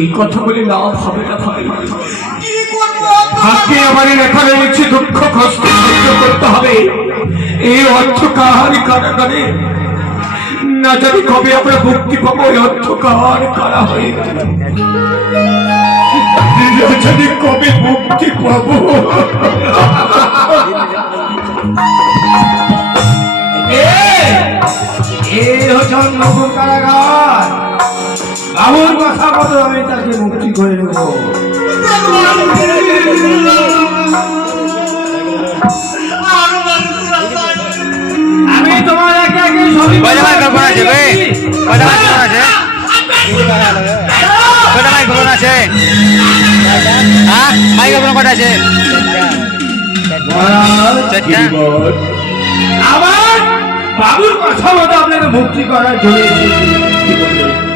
এই কথা বলে না হবে না ভাই। আজকে আমার এখানে নিচ্ছে দুঃখ কষ্ট সহ্য করতে হবে। এই অন্ধকার কারাগারে না জানি কবে আমরা মুক্তি পাবো। এই অন্ধকার কারা হয়ে জানি কবে মুক্তি পাবো। কারাগার বাবুর কথা মতো আমি তাকে মুক্তি করে নেব। আমি তোমার একে একে সবই আমার বাবুর কথা মতো আপনাকে মুক্তি করার জন্য